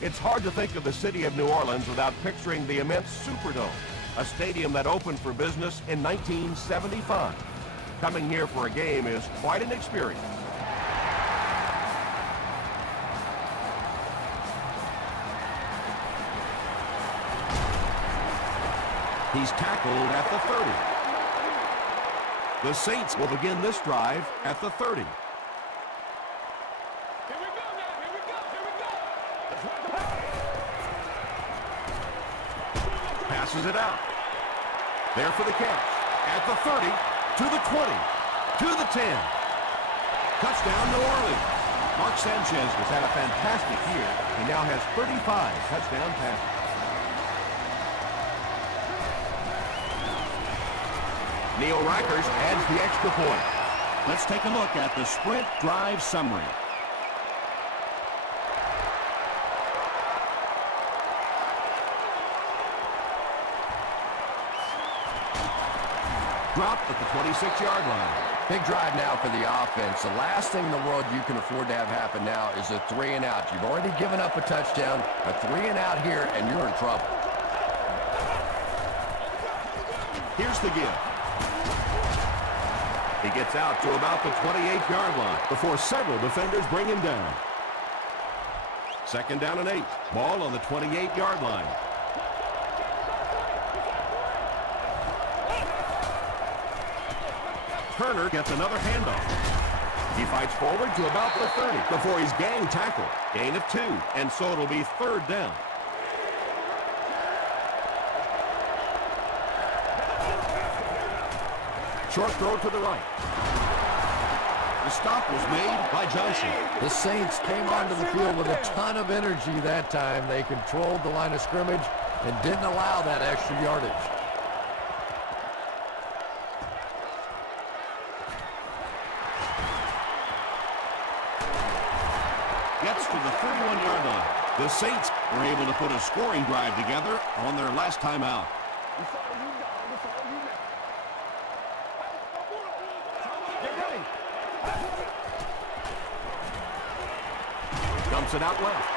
It's hard to think of the city of New Orleans without picturing the immense Superdome, a stadium that opened for business in 1975. Coming here for a game is quite an experience. He's tackled at the 30. The Saints will begin this drive at the 30. Passes it out. There for the catch. At the 30, to the 20, to the 10. Touchdown, New Orleans. Mark Sanchez has had a fantastic year. He now has 35 touchdown passes. Neil Reichers adds the extra point. Let's take a look at the sprint drive summary. Dropped at the 26-yard line. Big drive now for the offense. The last thing in the world you can afford to have happen now is a 3 and out. You've already given up a touchdown, a 3 and out here, and you're in trouble. Here's the give. He gets out to about the 28-yard line before several defenders bring him down. 2nd down and 8. Ball on the 28-yard line. Turner gets another handoff. He fights forward to about the 30 before he's gang tackled. Gain of 2, and so it'll be 3rd down. Short throw to the right. The stop was made by Johnson. The Saints came onto the field with a ton of energy that time. They controlled the line of scrimmage and didn't allow that extra yardage. Gets to the 31-yard line. The Saints were able to put a scoring drive together on their last time out. Dumps it out left.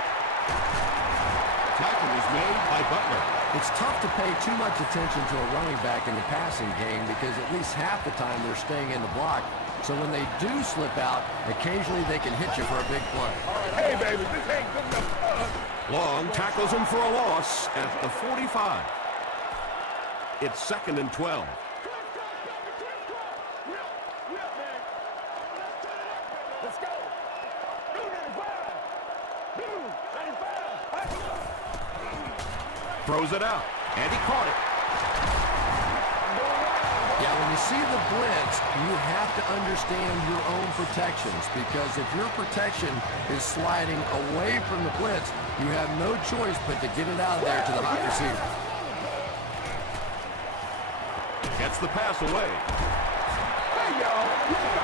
Tackle is made by Butler. It's tough to pay too much attention to a running back in the passing game because at least half the time they're staying in the block. So when they do slip out, occasionally they can hit you for a big play. Hey, baby, this ain't good enough. Long tackles him for a loss at the 45. It's 2nd and 12. Let's go. Throws it out, and he caught it. Yeah, when you see the blitz, you have to understand your own protections because if your protection is sliding away from the blitz, you have no choice but to get it out of there to the hot receiver. Gets the pass away.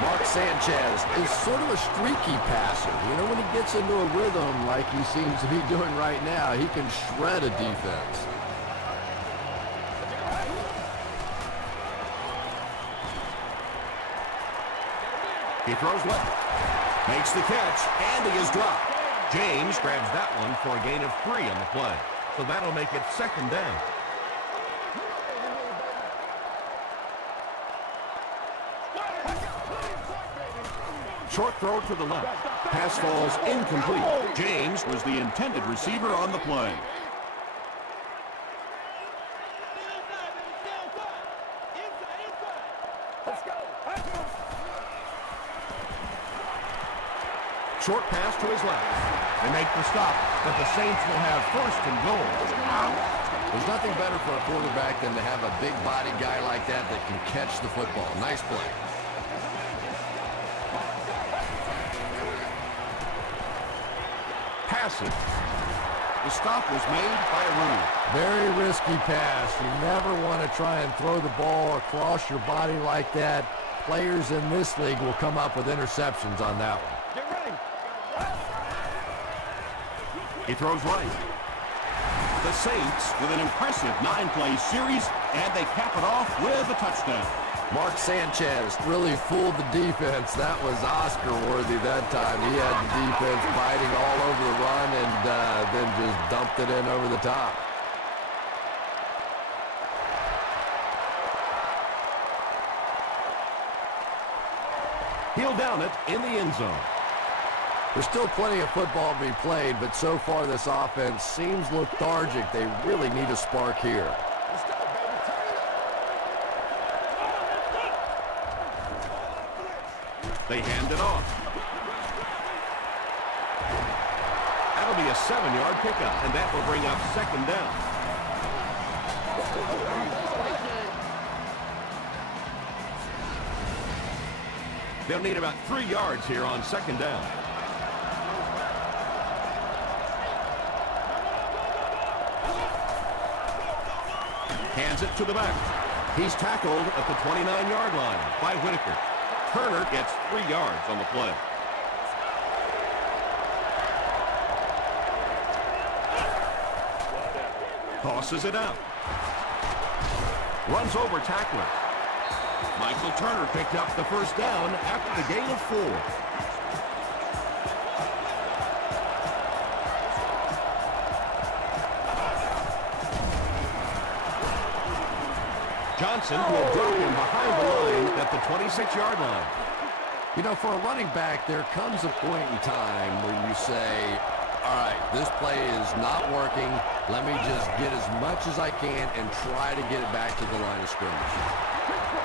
Mark Sanchez is sort of a streaky passer. You know, when he gets into a rhythm like he seems to be doing right now, he can shred a defense. He throws left. Makes the catch, and he is dropped. James grabs that one for a gain of 3 on the play. So that'll make it 2nd down. Short throw to the left. Pass falls incomplete. James was the intended receiver on the play. Short pass to his left. They make the stop, but the Saints will have 1st and goal. There's nothing better for a quarterback than to have a big body guy like that that can catch the football. Nice play. Pass it. The stop was made by Rooney. Very risky pass. You never want to try and throw the ball across your body like that. Players in this league will come up with interceptions on that one. Get ready. He throws right. The Saints with an impressive 9-play series, and they cap it off with a touchdown. Mark Sanchez really fooled the defense. That was Oscar-worthy that time. He had the defense biting all over the run, and then just dumped it in over the top. He'll down it in the end zone. There's still plenty of football to be played, but so far this offense seems lethargic. They really need a spark here. They hand it off. That'll be a 7-yard pickup, and that will bring up second down. They'll need about 3 yards here on second down. Hands it to the back. He's tackled at the 29-yard line by Whitaker. Turner gets 3 yards on the play. Tosses it out. Runs over tackler. Michael Turner picked up the first down after the gain of 4. Johnson will drop him behind the line at the 26-yard line. You know, for a running back, there comes a point in time where you say, all right, this play is not working. Let me just get as much as I can and try to get it back to the line of scrimmage.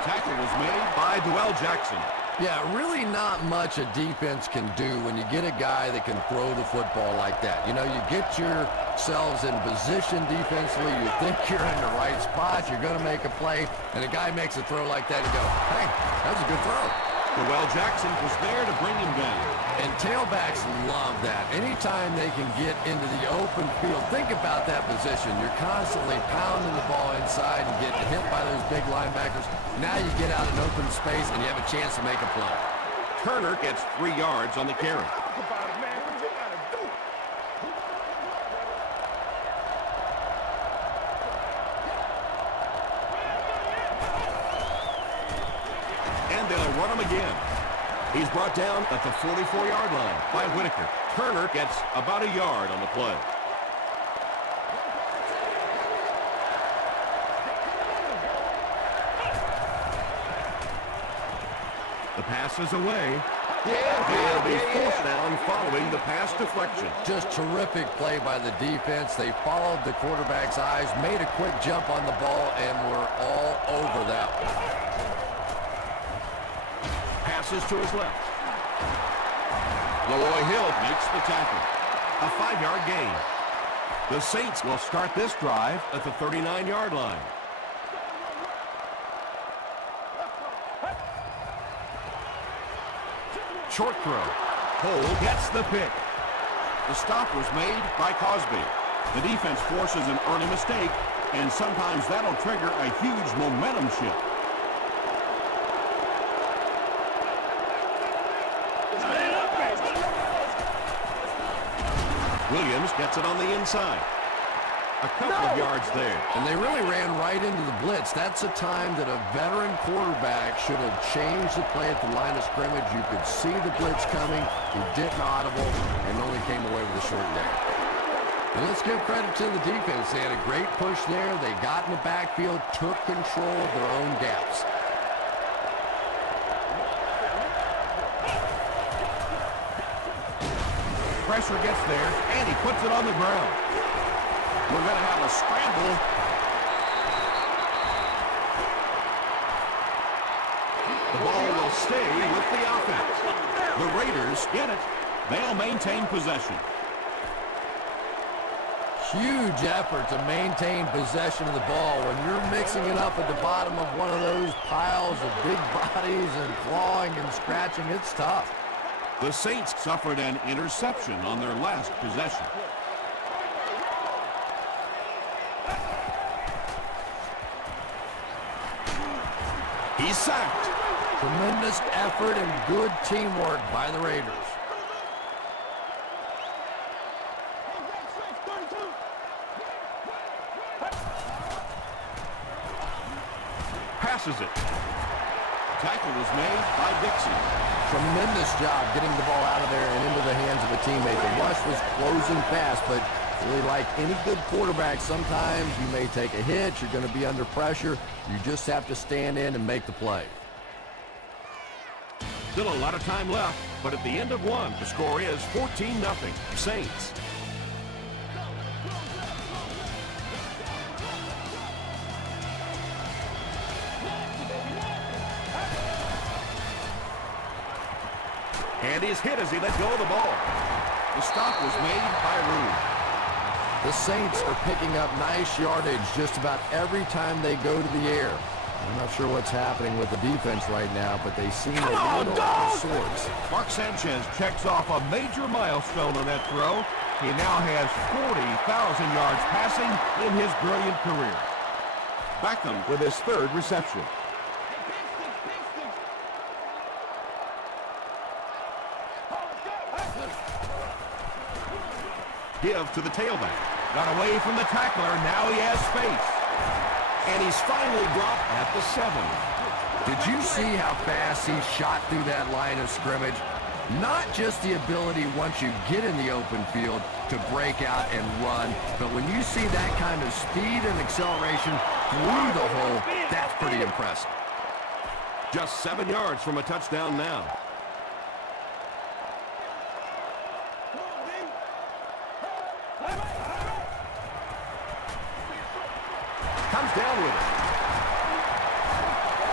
Tackle was made by Dwell Jackson. Yeah, really not much a defense can do when you get a guy that can throw the football like that. You know, you get yourselves in position defensively. You think you're in the right spot. You're going to make a play, and a guy makes a throw like that and go, hey, that was a good throw. Dwell Jackson was there to bring him down. And tailbacks love that. Anytime they can get into the open field, think about that position. You're constantly pounding the ball inside and getting hit by those big linebackers. Now you get out in open space and you have a chance to make a play. Turner gets 3 yards on the carry. And they'll run him again. He's brought down at the 44-yard line by Whitaker. Turner gets about a yard on the play. The pass is away. They'll be forced down following the pass deflection. Just terrific play by the defense. They followed the quarterback's eyes, made a quick jump on the ball, and were all over that one. Passes to his left. Leroy Hill makes the tackle. A 5-yard gain. The Saints will start this drive at the 39-yard line. Short throw. Cole gets the pick. The stop was made by Cosby. The defense forces an early mistake, and sometimes that'll trigger a huge momentum shift. Williams gets it on the inside. A couple of yards there. And they really ran right into the blitz. That's a time that a veteran quarterback should have changed the play at the line of scrimmage. You could see the blitz coming. He didn't audible and only came away with a short down. And let's give credit to the defense. They had a great push there. They got in the backfield, took control of their own gaps. Pressure gets there, and he puts it on the ground. We're going to have a scramble. The ball will stay with the offense. The Raiders get it. They'll maintain possession. Huge effort to maintain possession of the ball. When you're mixing it up at the bottom of one of those piles of big bodies and clawing and scratching, it's tough. The Saints suffered an interception on their last possession. He's sacked. Tremendous effort and good teamwork by the Raiders. Passes it. Tackle was made by Dixon. Tremendous job getting the ball out of there and into the hands of a teammate. The rush was closing fast, but Really, like any good quarterback, sometimes you may take a hit. You're going to be under pressure. You just have to stand in and make the play. Still a lot of time left, but at the end of one, the score is 14-0 Saints. And he's hit as he let go of the ball. The stop was made by Rude. The Saints are picking up nice yardage just about every time they go to the air. I'm not sure what's happening with the defense right now, but they seem a little out of sorts. Mark Sanchez checks off a major milestone on that throw. He now has 40,000 yards passing in his brilliant career. Beckham with his third reception. Give to the tailback. Got away from the tackler. Now he has space. And he's finally dropped at the 7. Did you see how fast he shot through that line of scrimmage? Not just the ability once you get in the open field to break out and run, but when you see that kind of speed and acceleration through the hole, that's pretty impressive. Just 7 yards from a touchdown now. Comes down with it.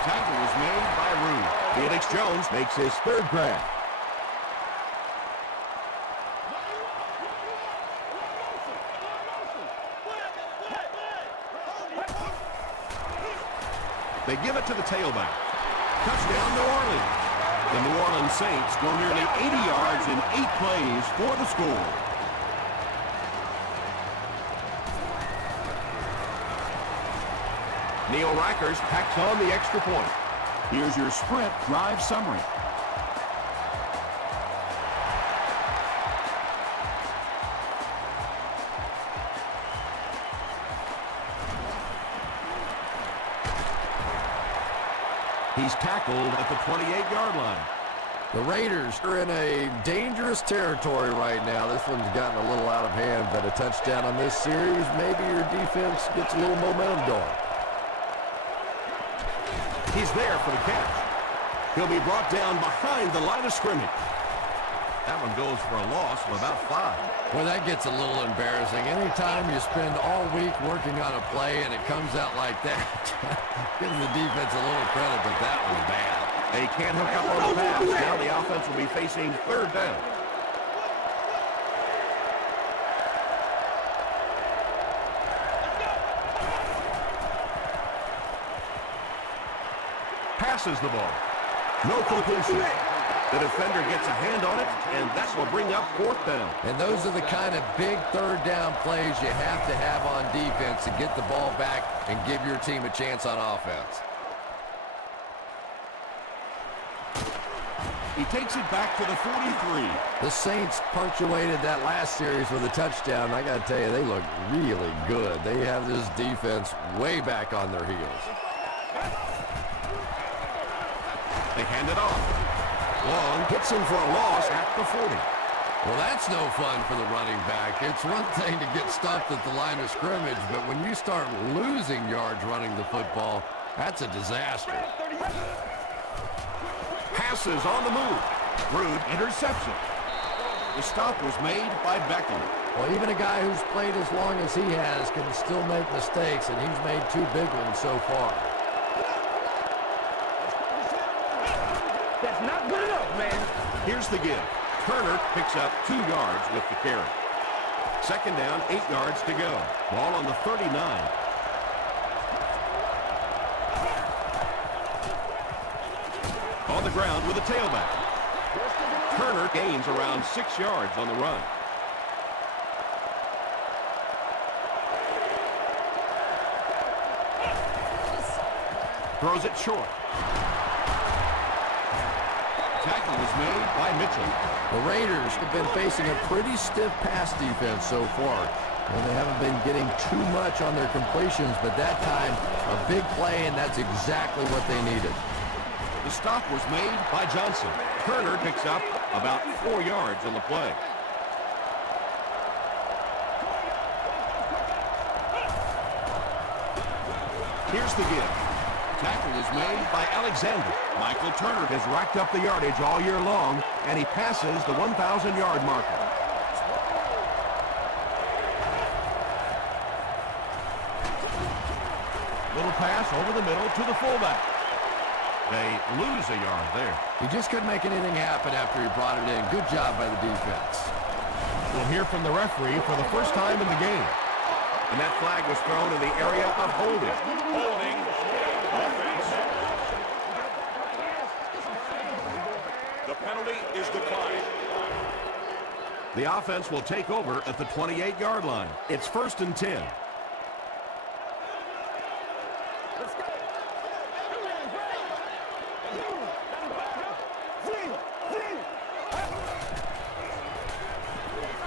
Tackle was made by Rude. Felix Jones makes his third grab. They give it to the tailback. Touchdown, New Orleans. The New Orleans Saints go nearly 80 yards in 8 plays for the score. Neil Reichers tacks on the extra point. Here's your sprint drive summary. He's tackled at the 28-yard line. The Raiders are in a dangerous territory right now. This one's gotten a little out of hand, but a touchdown on this series, maybe your defense gets a little momentum going. He's there for the catch. He'll be brought down behind the line of scrimmage. That one goes for a loss of about 5. Well, that gets a little embarrassing. Anytime you spend all week working on a play and it comes out like that, gives the defense a little credit, but that was bad. They can't hook up on the pass. Now the offense will be facing third down. Passes the ball. No completion. The defender gets a hand on it, and that will bring up fourth down. And those are the kind of big third down plays you have to have on defense to get the ball back and give your team a chance on offense. He takes it back to the 43. The Saints punctuated that last series with a touchdown. I got to tell you, they look really good. They have this defense way back on their heels. They hand it off. Long hits him for a loss at the 40. Well, that's no fun for the running back. It's one thing to get stopped at the line of scrimmage, but when you start losing yards running the football, that's a disaster. Passes on the move. Rude interception. The stop was made by Beckham. Well, even a guy who's played as long as he has can still make mistakes, and he's made 2 big ones so far. That's not good enough, man. Here's the give. Turner picks up 2 yards with the carry. Second down, 8 yards to go. Ball on the 39. On the ground with the tailback. Turner gains around 6 yards on the run. Throws it short. Tackle was made by Mitchell. The Raiders have been facing a pretty stiff pass defense so far. And they haven't been getting too much on their completions, but that time, a big play, and that's exactly what they needed. The stop was made by Johnson. Turner picks up about 4 yards on the play. Here's the give. Tackle is made by Alexander. Michael Turner has racked up the yardage all year long, and he passes the 1,000-yard marker. Little pass over the middle to the fullback. They lose a yard there. He just couldn't make anything happen after he brought it in. Good job by the defense. We'll hear from the referee for the first time in the game. And that flag was thrown in the area of holding. Holding. Offense. The penalty is declined. The offense will take over at the 28-yard line. It's 1st and 10.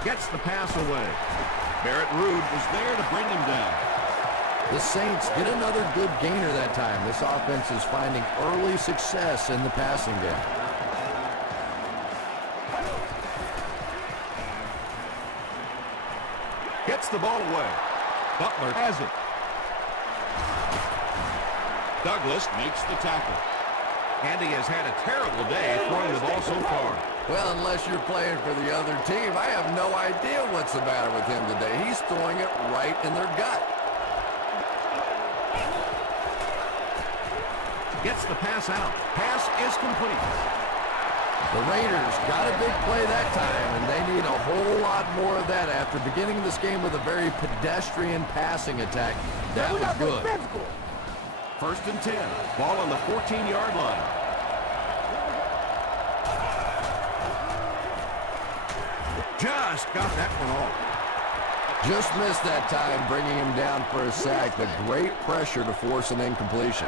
Gets the pass away. Barrett Ruud was there to bring him down. The Saints get another good gainer that time. This offense is finding early success in the passing game. Gets the ball away. Butler has it. Douglas makes the tackle. And he has had a terrible day throwing the ball so far. Well, unless you're playing for the other team, I have no idea what's the matter with him today. He's throwing it right in their gut. Gets the pass out. Pass is complete. The Raiders got a big play that time, and they need a whole lot more of that after beginning this game with a very pedestrian passing attack. That was good. 1st and 10. Ball on the 14-yard line. Just got that one off. Just missed that time, bringing him down for a sack, but great pressure to force an incompletion.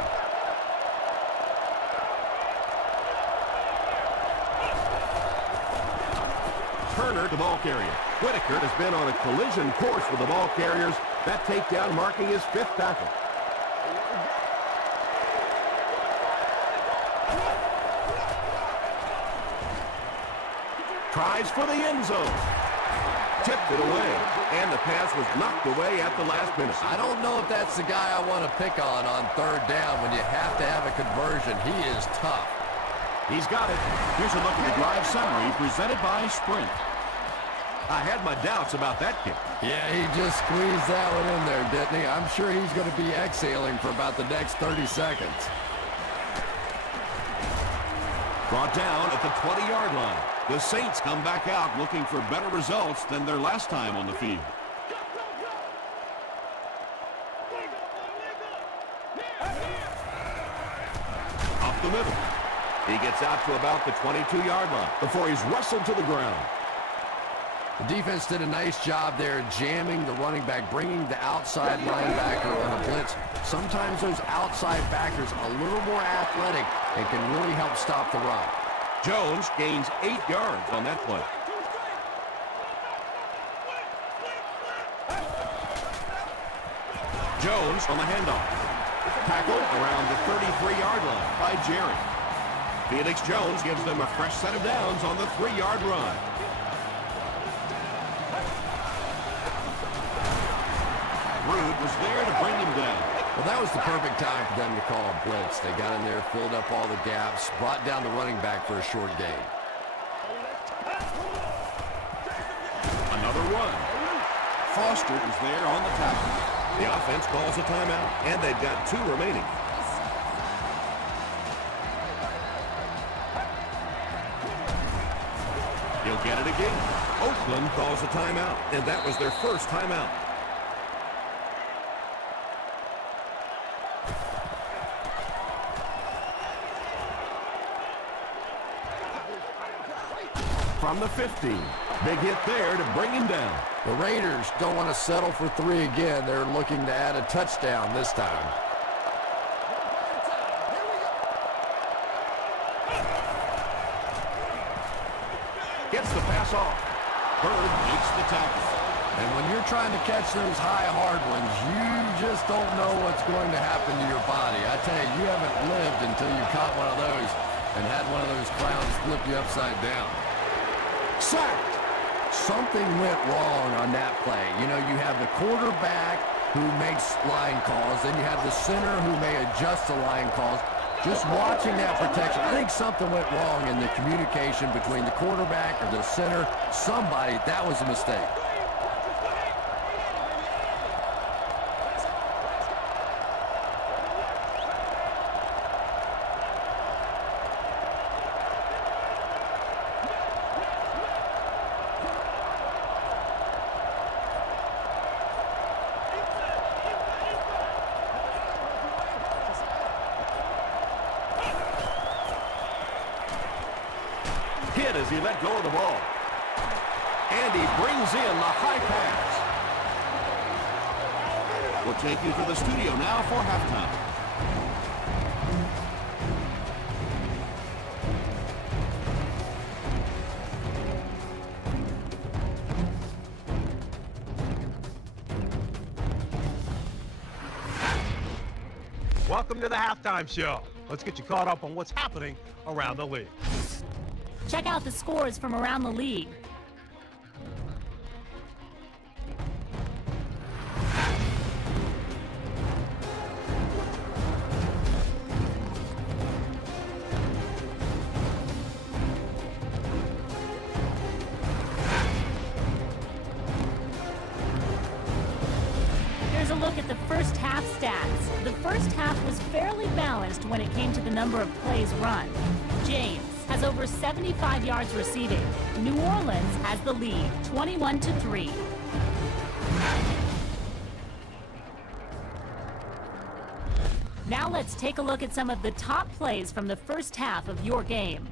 Turner, the ball carrier. Whitaker has been on a collision course with the ball carriers. That takedown marking his 5th tackle. Tries for the end zone. Tipped it away, and the pass was knocked away at the last minute. I don't know if that's the guy I want to pick on 3rd down when you have to have a conversion. He is tough. He's got it. Here's a look at the drive summary presented by Sprint. I had my doubts about that kick. Yeah, he just squeezed that one in there, didn't he? I'm sure he's going to be exhaling for about the next 30 seconds. Brought down at the 20-yard line. The Saints come back out looking for better results than their last time on the field. Up the middle. He gets out to about the 22-yard line before he's wrestled to the ground. The defense did a nice job there jamming the running back, bringing the outside linebacker on a blitz. Sometimes those outside backers a little more athletic and can really help stop the run. Jones gains 8 yards on that play. Jones on the handoff. Tackled around the 33-yard line by Jerry. Felix Jones gives them a fresh set of downs on the 3-yard run. Ruud was there to bring him down. Well, that was the perfect time for them to call a blitz. They got in there, filled up all the gaps, brought down the running back for a short gain. Another run. Foster is there on the tackle. The offense calls a timeout, and they've got 2 remaining. He'll get it again. Oakland calls a timeout, and that was their first timeout. From the 15. Big hit there to bring him down. The Raiders don't want to settle for 3 again. They're looking to add a touchdown this time. Gets the pass off. Bird makes the tackle. And when you're trying to catch those high, hard ones, you just don't know what's going to happen to your body. I tell you, you haven't lived until you caught one of those and had one of those clowns flip you upside down. Sacked. Something went wrong on that play. You know, you have the quarterback who makes line calls. Then you have the center who may adjust the line calls. Just watching that protection, I think something went wrong in the communication between the quarterback or the center. Somebody, that was a mistake. Hit as he let go of the ball. And he brings in the high pass. We'll take you to the studio now for halftime. Welcome to the halftime show. Let's get you caught up on what's happening around the league. Check out the scores from around the league. Here's a look at the first half stats. The first half was fairly balanced when it came to the number of plays run. James has over 75 yards receiving. New Orleans has the lead, 21-3. Now let's take a look at some of the top plays from the first half of your game.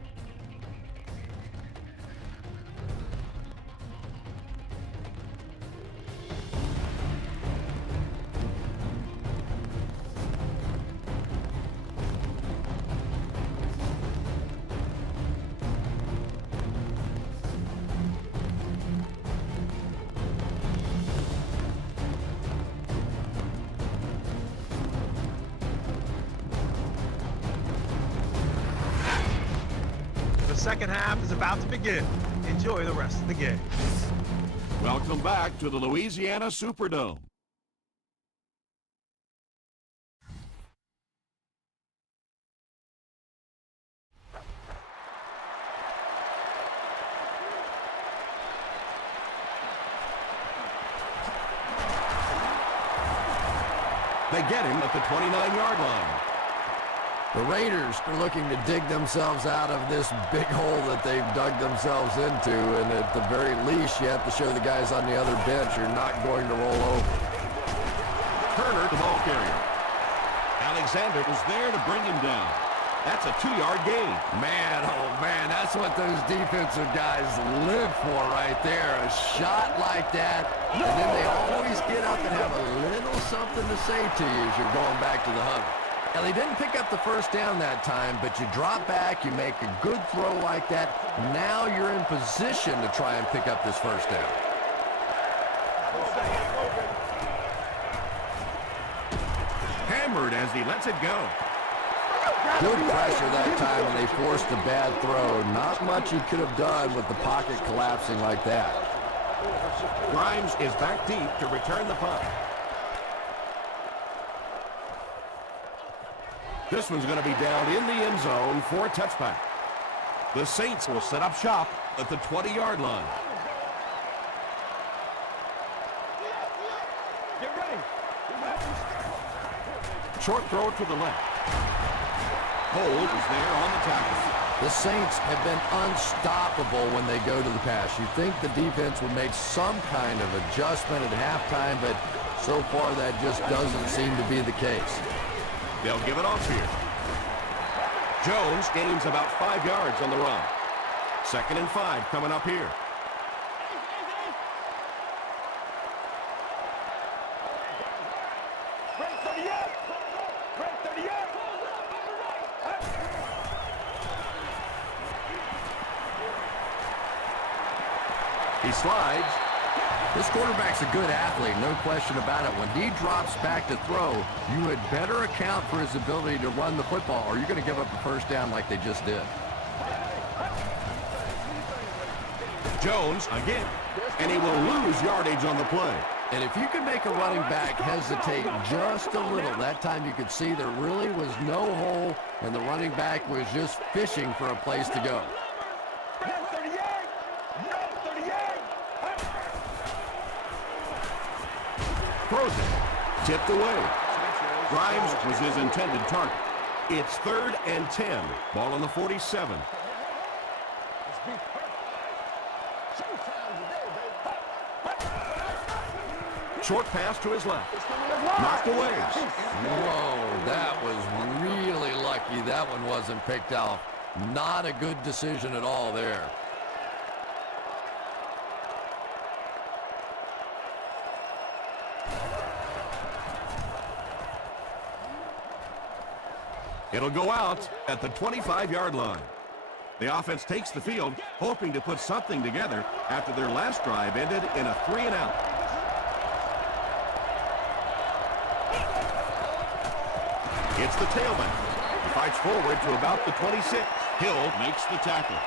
The second half is about to begin. Enjoy the rest of the game. Welcome back to the Louisiana Superdome. They get him at the 29-yard line. The Raiders are looking to dig themselves out of this big hole that they've dug themselves into, and at the very least, you have to show the guys on the other bench you're not going to roll over. Turner, the ball carrier. Alexander was there to bring him down. That's a 2-yard gain. Man, oh man, that's what those defensive guys live for right there. A shot like that, and then they always get up and have a little something to say to you as you're going back to the huddle. Now, they didn't pick up the first down that time, but you drop back, you make a good throw like that. Now you're in position to try and pick up this first down. Hammered as he lets it go. Good pressure that time, and they forced a bad throw. Not much he could have done with the pocket collapsing like that. Grimes is back deep to return the punt. This one's going to be down in the end zone for a touchback. The Saints will set up shop at the 20-yard line. Get ready. Short throw to the left. Hold is there on the tackle. The Saints have been unstoppable when they go to the pass. You think the defense would make some kind of adjustment at halftime, but so far that just doesn't seem to be the case. They'll give it off here. Jones gains about 5 yards on the run. 2nd and 5 coming up here. Break 38. Break 38. He slides. This quarterback's a good athlete, no question about it. When he drops back to throw, you had better account for his ability to run the football, or you're going to give up a first down like they just did. Jones again. And he will lose yardage on the play. And if you can make a running back hesitate just a little, that time you could see there really was no hole, and the running back was just fishing for a place to go. Yes, 38. No, 38. Throws it. Tipped away. Grimes was his intended target. It's 3rd and 10. Ball on the 47. Short pass to his left. Knocked away. Whoa, that was really lucky that one wasn't picked off. Not a good decision at all there. It'll go out at the 25-yard line. The offense takes the field, hoping to put something together after their last drive ended in a 3-and-out. It's the tailback. He fights forward to about the 26. Hill makes the tackle.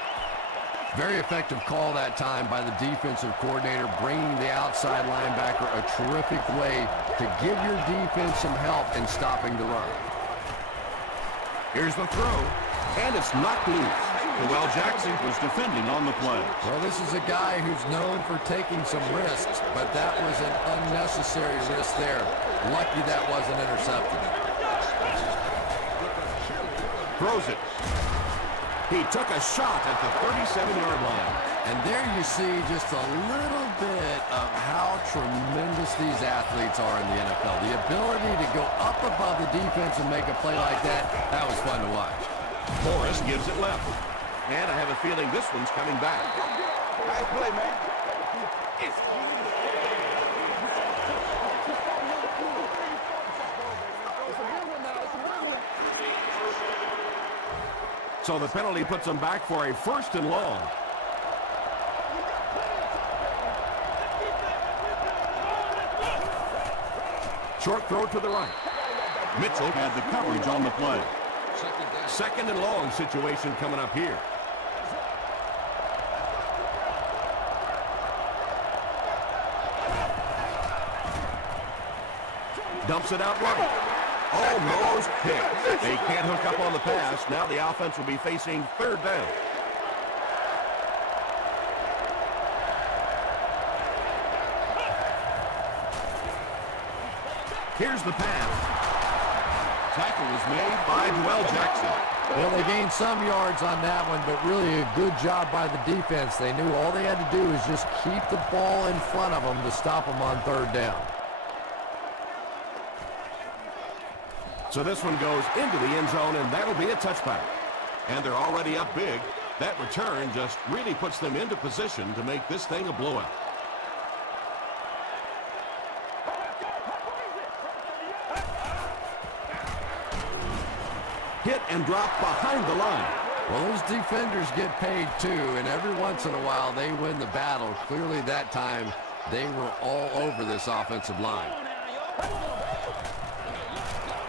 Very effective call that time by the defensive coordinator, bringing the outside linebacker a terrific way to give your defense some help in stopping the run. Here's the throw, and it's knocked loose. Noel Jackson was defending on the play. Well, this is a guy who's known for taking some risks, but that was an unnecessary risk there. Lucky that wasn't intercepted. Throws it. He took a shot at the 37-yard line. And there you see just a little bit of how tremendous these athletes are in the NFL. The ability to go up above the defense and make a play like that was fun to watch. Morris gives it left. And I have a feeling this one's coming back. Nice play, man. So the penalty puts them back for a 1st and long. Short throw to the right. Mitchell had the coverage on the play. 2nd and long situation coming up here. Dumps it out right. Almost picked. They can't hook up on the pass. Now the offense will be facing 3rd down. Here's the pass. Tackle was made by Noel Jackson. Well, they gained some yards on that one, but really a good job by the defense. They knew all they had to do was just keep the ball in front of them to stop them on 3rd down. So this one goes into the end zone, and that'll be a touchback. And they're already up big. That return just really puts them into position to make this thing a blowout. Hit and drop behind the line. Well, those defenders get paid too, and every once in a while they win the battle. Clearly that time they were all over this offensive line.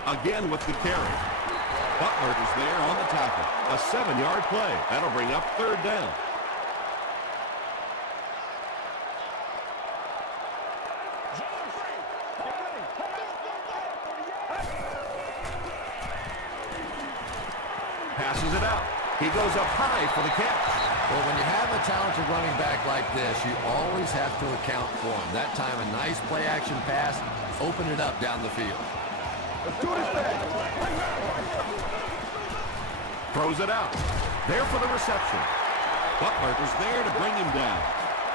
Again with the carry. Butler is there on the tackle. A 7-yard play. That'll bring up 3rd down. Passes it out. He goes up high for the catch. Well, when you have a talented running back like this, you always have to account for him. That time a nice play-action pass, open it up down the field. Let's do this thing. Throws it out. There for the reception. Butler is there to bring him down.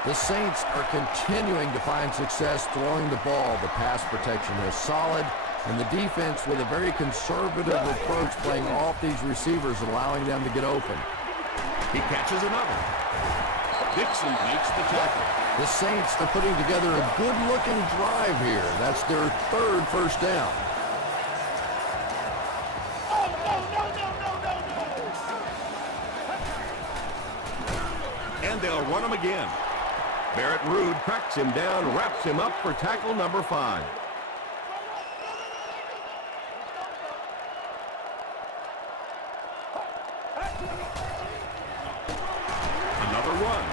The Saints are continuing to find success throwing the ball. The pass protection is solid, and the defense with a very conservative approach playing off these receivers, allowing them to get open. He catches another. Dixon makes the tackle. The Saints are putting together a good-looking drive here. That's their 3rd first down. And they'll run him again. Barrett Ruud cracks him down, wraps him up for tackle number 5. Another one.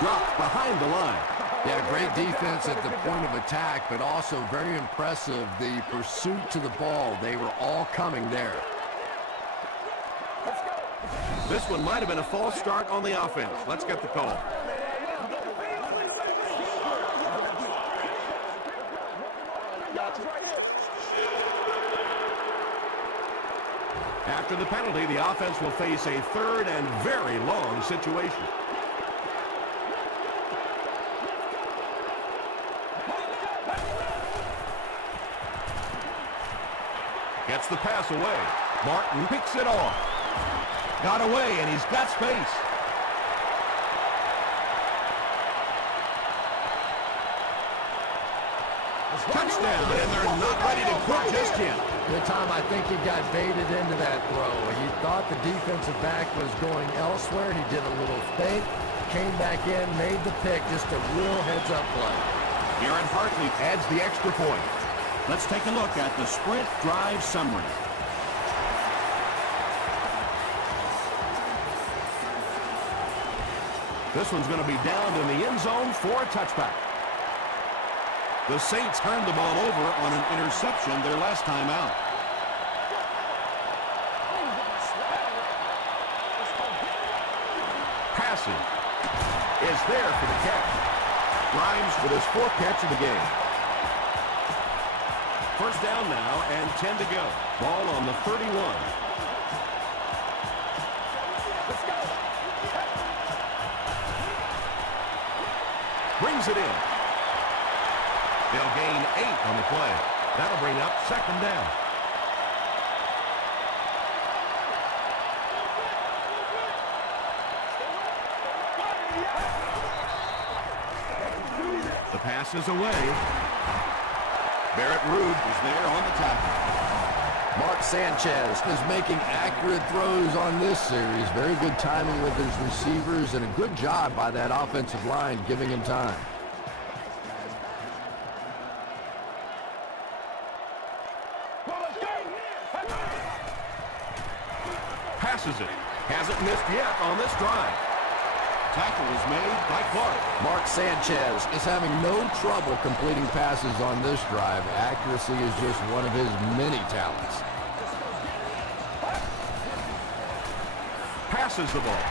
Dropped behind the line. Yeah, great defense at the point of attack, but also very impressive, the pursuit to the ball. They were all coming there. This one might have been a false start on the offense. Let's get the call. After the penalty, the offense will face a third and very long situation. Gets the pass away. Martin picks it off. Got away, and he's got space. Touchdown, and they're not ready to quit just yet. Good time, I think he got baited into that throw. He thought the defensive back was going elsewhere. He did a little fake, came back in, made the pick, just a real heads-up play. Aaron Hartley adds the extra point. Let's take a look at the sprint drive summary. This one's going to be down in the end zone for a touchback. The Saints turned the ball over on an interception their last time out. Passing is there for the catch. Grimes with his fourth catch of the game. First down now and 10 to go. Ball on the 31. Brings it in. They'll gain 8 on the play. That'll bring up second down. The pass is away. Barrett Ruud is there on the tackle. Mark Sanchez is making accurate throws on this series. Very good timing with his receivers and a good job by that offensive line giving him time. Passes it. Hasn't missed yet on this drive. Tackle is made by Clark. Mark Sanchez is having no trouble completing passes on this drive. Accuracy is just one of his many talents. Passes the ball.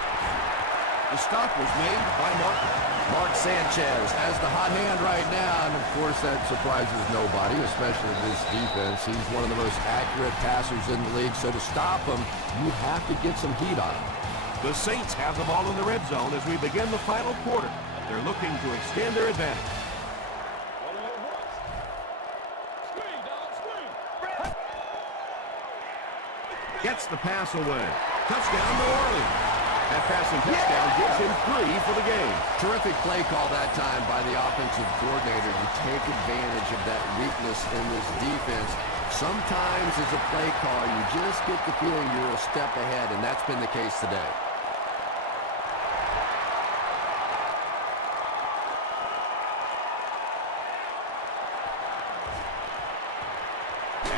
The stop was made by Martin. Mark Sanchez has the hot hand right now, and of course that surprises nobody, especially this defense. He's one of the most accurate passers in the league, so to stop him, you have to get some heat on him. The Saints have the ball in the red zone as we begin the final quarter. They're looking to extend their advantage. Gets the pass away. Touchdown, New Orleans. That passing touchdown gives him 3 for the game. Terrific play call that time by the offensive coordinator to take advantage of that weakness in this defense. Sometimes as a play call, you just get the feeling you're a step ahead, and that's been the case today.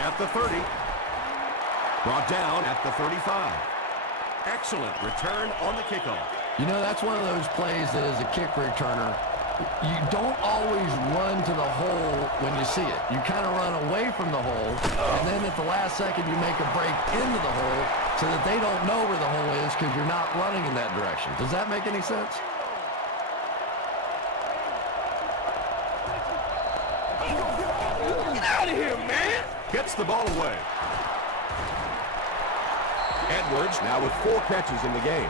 At the 30. Brought down at the 35. Excellent return on the kickoff. You know, that's one of those plays that as a kick returner, you don't always run to the hole when you see it. You kind of run away from the hole, and then at the last second you make a break into the hole so that they don't know where the hole is because you're not running in that direction. Does that make any sense? Get out of here, man! Gets the ball away. Edwards now with 4 catches in the game.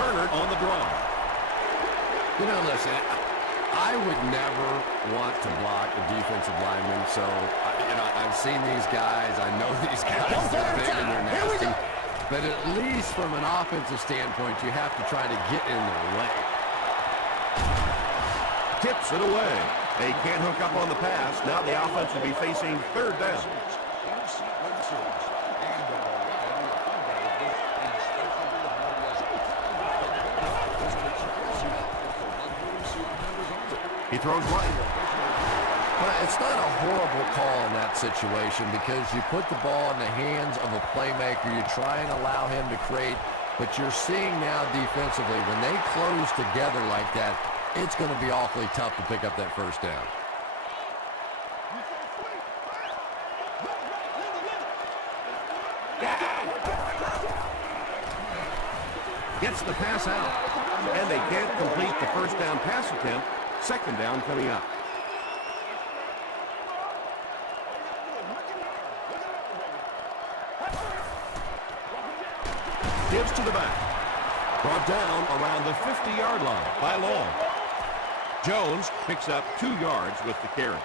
Turner on the draw. You know, listen, I would never want to block a defensive lineman, so, I've seen these guys. I know these guys. They're big and they're nasty. But at least from an offensive standpoint, you have to try to get in their way. Tips it away. They can't hook up on the pass. Now the offense will be facing third down. He throws right. Well, it's not a horrible call in that situation because you put the ball in the hands of a playmaker. You try and allow him to create, but you're seeing now defensively, when they close together like that, it's going to be awfully tough to pick up that first down. Gets the pass out. And they can't complete the first down pass attempt. Second down coming up. Gives to the back. Brought down around the 50-yard line by Long. Jones picks up 2 yards with the carry.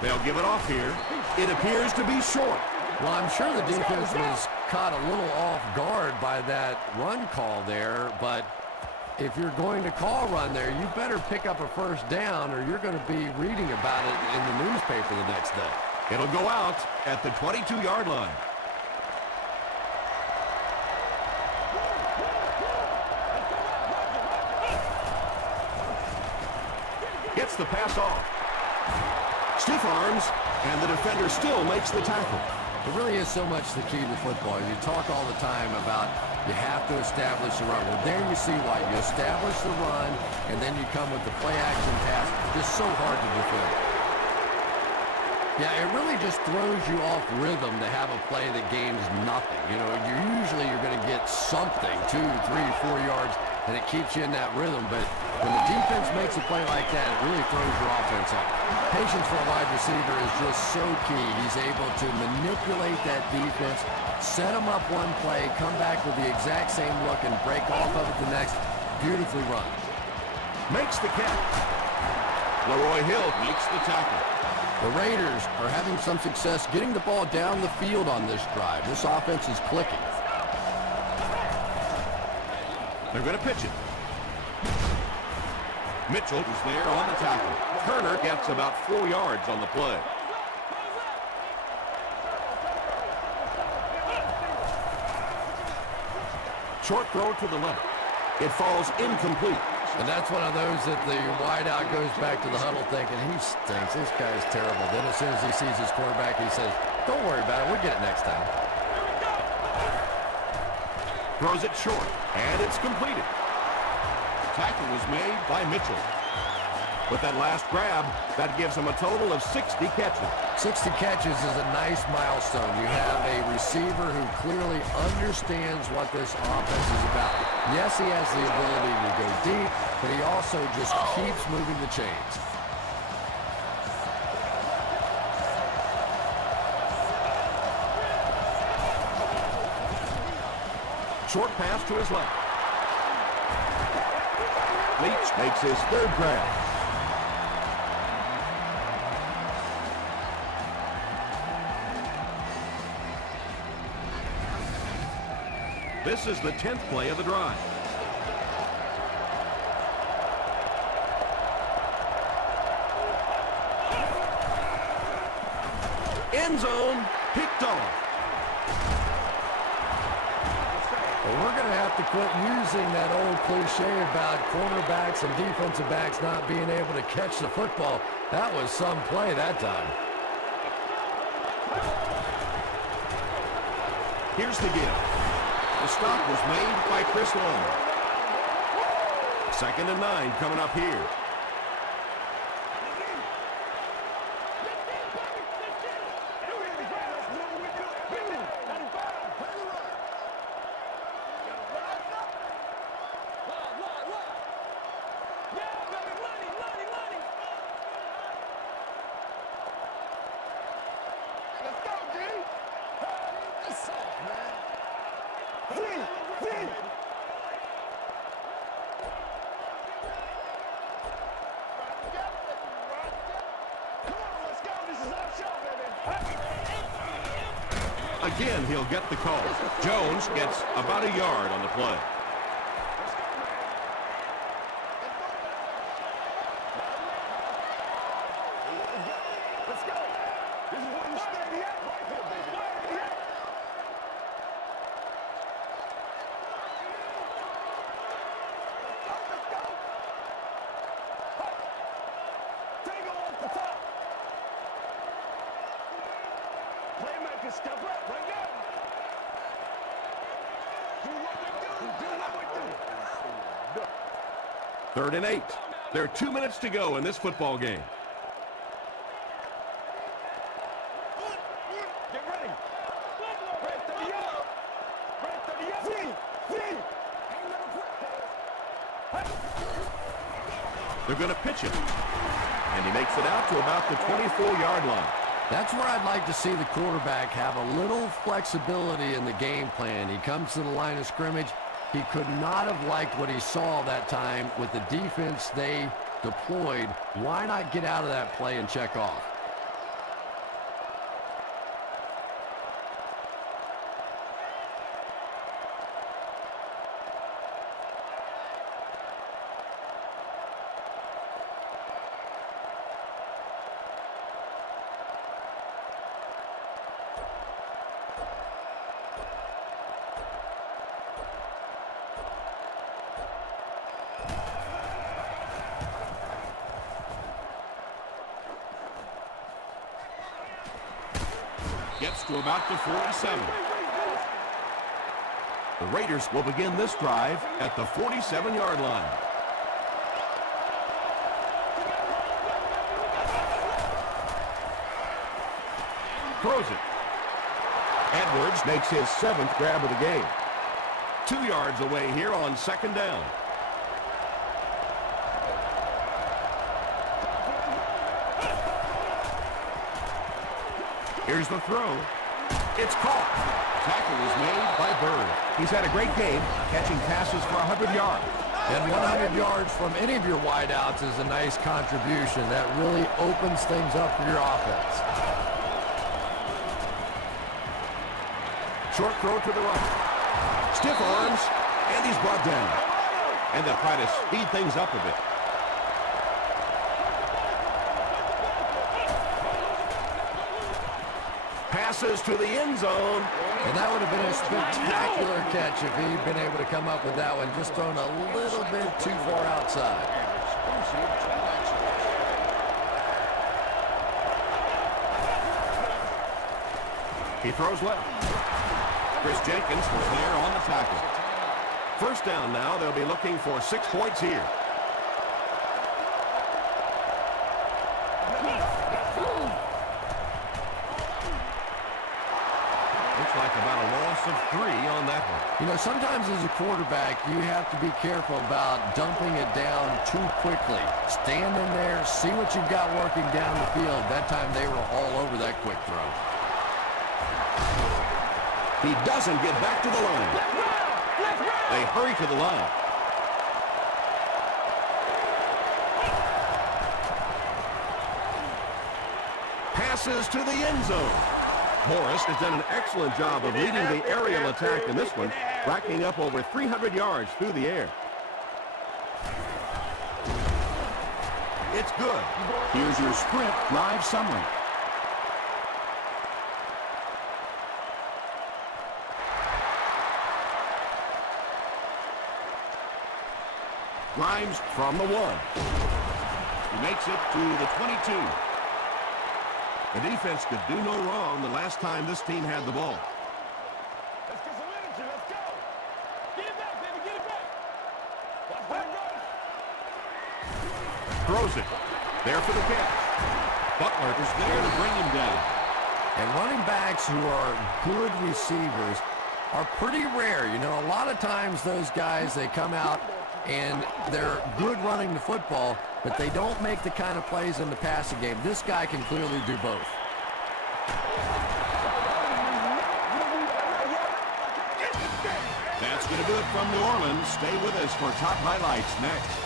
They'll give it off here. It appears to be short. Well, I'm sure the defense was caught a little off guard by that run call there, but if you're going to call run there, you better pick up a first down or you're going to be reading about it in the newspaper the next day. It'll go out at the 22-yard line. Gets the pass off. Stiff arms, and the defender still makes the tackle. It really is so much the key to football. You talk all the time about you have to establish the run. Well, there you see why. You establish the run, and then you come with the play-action pass. It's just so hard to defend. Yeah, it really just throws you off rhythm to have a play that gains nothing. You know, you're going to get something, 2, 3, 4 yards, and it keeps you in that rhythm. But when the defense makes a play like that, it really throws your offense off. Patience for a wide receiver is just so key. He's able to manipulate that defense, set them up one play, come back with the exact same look, and break off of it the next. Beautifully run. Makes the catch. Leroy Hill makes the tackle. The Raiders are having some success getting the ball down the field on this drive. This offense is clicking. They're going to pitch it. Mitchell is there on the tackle. Turner gets about 4 yards on the play. Short throw to the left. It falls incomplete. And that's one of those that the wideout goes back to the huddle thinking, he stinks. This guy is terrible. Then as soon as he sees his quarterback, he says, don't worry about it. We'll get it next time. Throws it short, and it's completed. Tackle was made by Mitchell. With that last grab, that gives him a total of 60 catches. 60 catches is a nice milestone. You have a receiver who clearly understands what this offense is about. Yes, he has the ability to go deep, but he also just keeps moving the chains. Short pass to his left. Leach makes his third grab. This is the 10th play of the drive. End zone, picked off. Well, we're going to have to quit using that old cliche about cornerbacks and defensive backs not being able to catch the football. That was some play that time. Here's the give. The stop was made by Chris Long. 2nd and 9 coming up here. Again, he'll get the call. Jones gets about a yard on the play. Let's go. This is what you steady at right here, baby. can step up right now. Do what we do. Do what we do. 3rd and 8. There are 2 minutes to go in this football game. Get ready. Red 30 up. Red 30 up. See. They're going to pitch it. And he makes it out to about the 24-yard line. That's where I'd like to see the quarterback have a little flexibility in the game plan. He comes to the line of scrimmage. He could not have liked what he saw that time with the defense they deployed. Why not get out of that play and check off? Gets to about the 47. The Raiders will begin this drive at the 47-yard line. Throws it. Edwards makes his 7th grab of the game. 2 yards away here on 2nd down. Here's the throw. It's caught. Tackle is made by Bird. He's had a great game, catching passes for 100 yards. And 100 yards from any of your wideouts is a nice contribution. That really opens things up for your offense. Short throw to the right. Stiff arms, and he's brought down. And they'll try to speed things up a bit. Passes to the end zone. And that would have been a spectacular catch if he'd been able to come up with that one, just thrown a little bit too far outside. He throws left. Chris Jenkins was there on the tackle. 1st down now. They'll be looking for 6 points here. Looks like about a loss of 3 on that one. You know, sometimes as a quarterback, you have to be careful about dumping it down too quickly. Stand in there, see what you've got working down the field. That time they were all over that quick throw. He doesn't get back to the line. They hurry to the line. Passes to the end zone. Morris has done an excellent job of leading the aerial attack in this one, racking up over 300 yards through the air. It's good. Here's your sprint drive summary. Grimes from the 1. He makes it to the 22. The defense could do no wrong the last time this team had the ball. Let's get some energy. Let's go. Get it back, baby. Get it back. Watch that run. Throws it. There for the catch. Butler is there to bring him down. And running backs who are good receivers are pretty rare. You know, a lot of times those guys, they come out and they're good running the football, but they don't make the kind of plays in the passing game. This guy can clearly do both. That's going to do it from New Orleans. Stay with us for top highlights next.